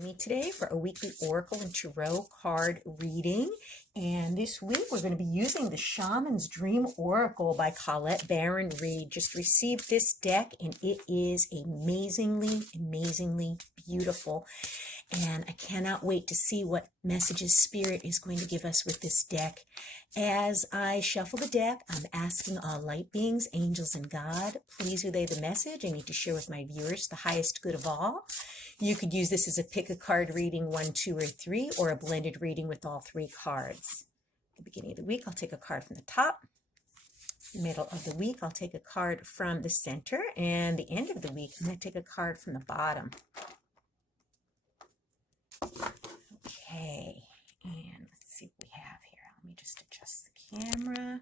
Me today for a weekly Oracle and Tarot card reading. And this week we're going to be using the Shaman's Dream Oracle by Colette Baron Reid. Just received this deck and it is amazingly, amazingly beautiful. And I cannot wait to see what messages Spirit is going to give us with this deck. As I shuffle the deck, I'm asking all light beings, angels, and God, please relay the message I need to share with my viewers, the highest good of all. You could use this as a pick a card reading 1, 2, or 3, or a blended reading with all 3 cards. At the beginning of the week, I'll take a card from the top. Middle of the week, I'll take a card from the center. And the end of the week, I'm going to take a card from the bottom. Okay, and let's see what we have here. Let me just adjust the camera.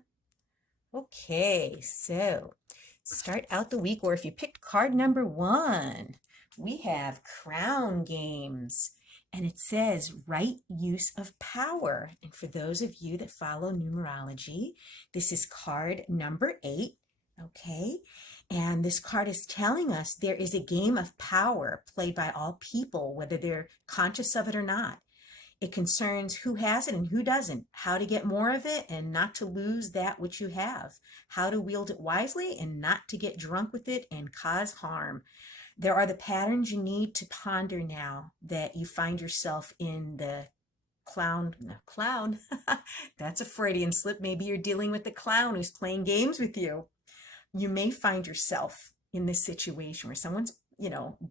Okay, so start out the week, or if you picked card number 1, we have Crown Games, and it says right use of power. And for those of you that follow numerology, this is card number 8, okay? And this card is telling us there is a game of power played by all people, whether they're conscious of it or not. It concerns who has it and who doesn't, how to get more of it and not to lose that which you have, how to wield it wisely and not to get drunk with it and cause harm. There are the patterns you need to ponder now that you find yourself in the clown, that's a Freudian slip. Maybe you're dealing with the clown who's playing games with you. You may find yourself in this situation where someone's,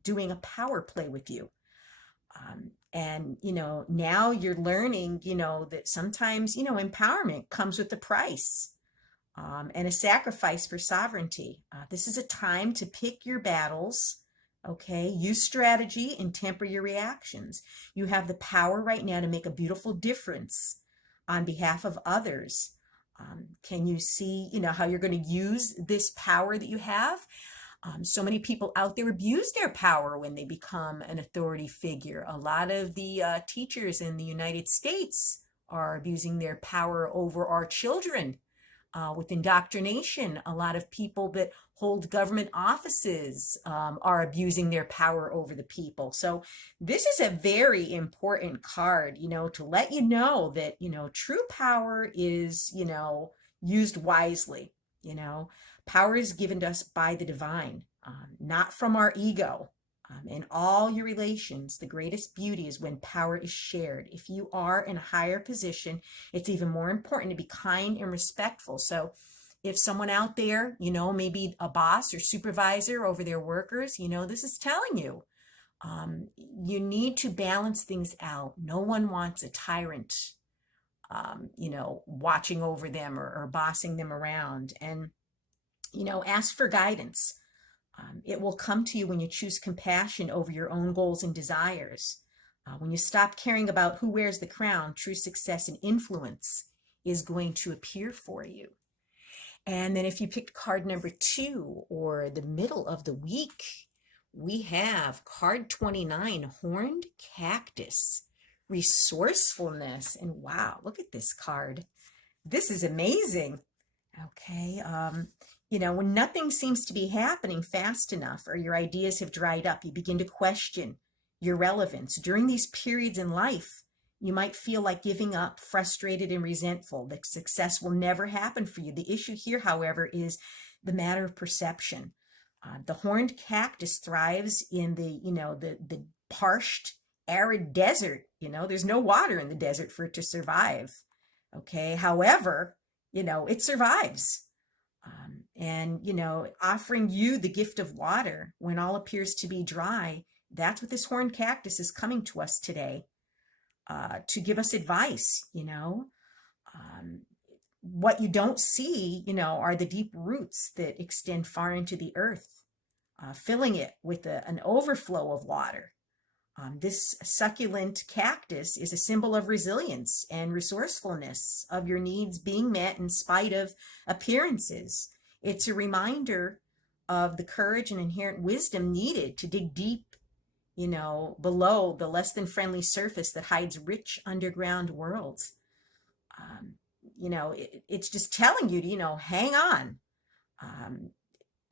doing a power play with you. And, now you're learning, that sometimes, empowerment comes with a price and a sacrifice for sovereignty. This is a time to pick your battles, okay? Use strategy and temper your reactions. You have the power right now to make a beautiful difference on behalf of others. Can you see, how you're going to use this power that you have? So many people out there abuse their power when they become an authority figure. A lot of the teachers in the United States are abusing their power over our children with indoctrination. A lot of people that hold government offices are abusing their power over the people. So this is a very important card, to let you know that, true power is, used wisely. Power is given to us by the divine, not from our ego. In all your relations, the greatest beauty is when power is shared. If you are in a higher position, it's even more important to be kind and respectful. So if someone out there, maybe a boss or supervisor over their workers, this is telling you, you need to balance things out. No one wants a tyrant, watching over them or bossing them around. And ask for guidance. It will come to you when you choose compassion over your own goals and desires. When you stop caring about who wears the crown, true success and influence is going to appear for you. And then if you picked card number 2, or the middle of the week, we have card 29, Horned Cactus, resourcefulness. And wow, look at this card. This is amazing. Okay. When nothing seems to be happening fast enough or your ideas have dried up, you begin to question your relevance. During these periods in life, you might feel like giving up, frustrated and resentful. That success will never happen for you. The issue here, however, is the matter of perception. The horned cactus thrives in the parched, arid desert. There's no water in the desert for it to survive. Okay. However, it survives. And, offering you the gift of water when all appears to be dry, that's what this horned cactus is coming to us today, to give us advice. What you don't see, are the deep roots that extend far into the earth, filling it with an overflow of water. This succulent cactus is a symbol of resilience and resourcefulness, of your needs being met in spite of appearances. It's a reminder of the courage and inherent wisdom needed to dig deep, below the less than friendly surface that hides rich underground worlds. It's just telling you to, hang on.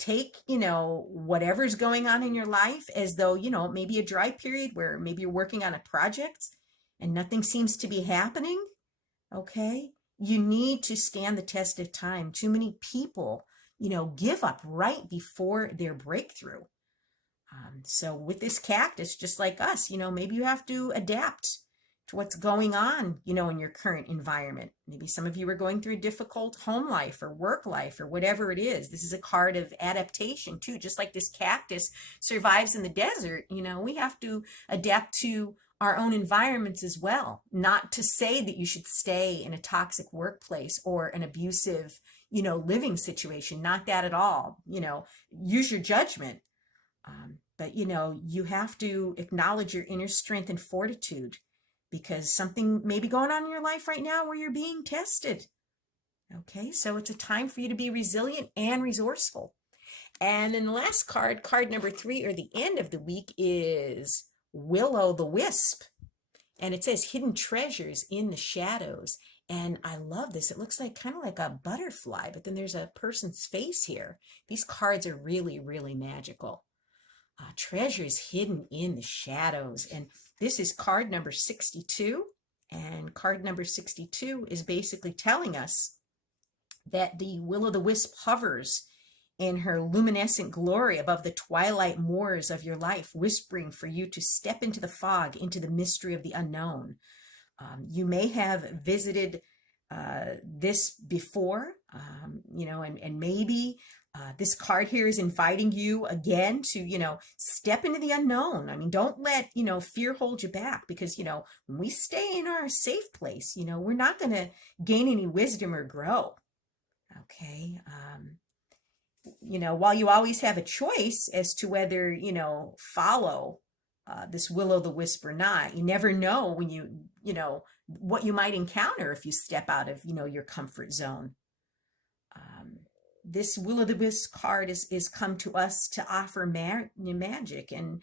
take, whatever's going on in your life as though, maybe a dry period where maybe you're working on a project and nothing seems to be happening. Okay. You need to stand the test of time. Too many people, give up right before their breakthrough. So with this cactus, just like us, maybe you have to adapt to what's going on, in your current environment. Maybe some of you are going through a difficult home life or work life or whatever it is. This is a card of adaptation too. Just like this cactus survives in the desert, we have to adapt to our own environments as well. Not to say that you should stay in a toxic workplace or an abusive, living situation. Not that at all. Use your judgment. But you have to acknowledge your inner strength and fortitude, because something may be going on in your life right now where you're being tested. Okay, so it's a time for you to be resilient and resourceful. And then the last card, card number 3, or the end of the week, is Will-o'-the-Wisp. And it says hidden treasures in the shadows. And I love this. It looks like kind of like a butterfly, but then there's a person's face here. These cards are really, really magical. Treasures hidden in the shadows. And this is card number 62. And card number 62 is basically telling us that the will-o'-the-wisp hovers in her luminescent glory above the twilight moors of your life, whispering for you to step into the fog, into the mystery of the unknown. You may have visited this before, and maybe this card here is inviting you again to, step into the unknown. I mean, don't let, fear hold you back, because, when we stay in our safe place, we're not going to gain any wisdom or grow. Okay. While you always have a choice as to whether, follow this will-o'-the-wisp or not, you never know when what you might encounter if you step out of, your comfort zone. This will-o'-the-wisp card is come to us to offer magic, and,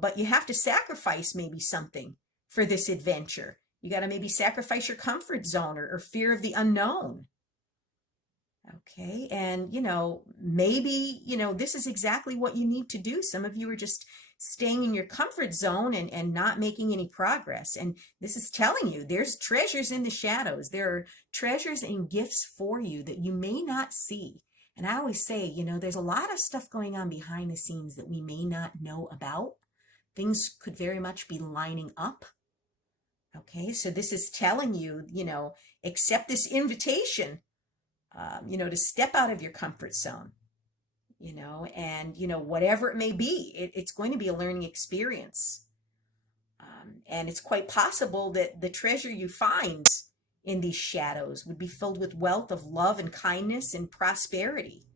but you have to sacrifice maybe something for this adventure. You got to maybe sacrifice your comfort zone or fear of the unknown. Okay. And, maybe, this is exactly what you need to do. Some of you are just staying in your comfort zone and not making any progress. And this is telling you there's treasures in the shadows. There are treasures and gifts for you that you may not see. And I always say, there's a lot of stuff going on behind the scenes that we may not know about. Things could very much be lining up. Okay. So this is telling you, accept this invitation, to step out of your comfort zone. And, whatever it may be, it's going to be a learning experience. And it's quite possible that the treasure you find in these shadows would be filled with wealth of love and kindness and prosperity.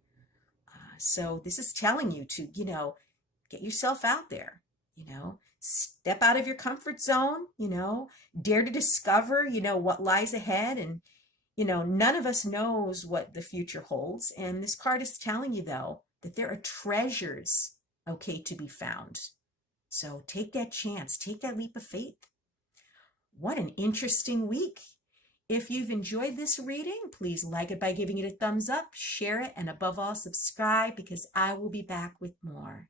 So this is telling you to, get yourself out there, step out of your comfort zone, dare to discover, what lies ahead. And, none of us knows what the future holds. And this card is telling you, though, that there are treasures, okay, to be found. So take that chance, take that leap of faith. What an interesting week. If you've enjoyed this reading, please like it by giving it a thumbs up, share it, and above all, subscribe, because I will be back with more.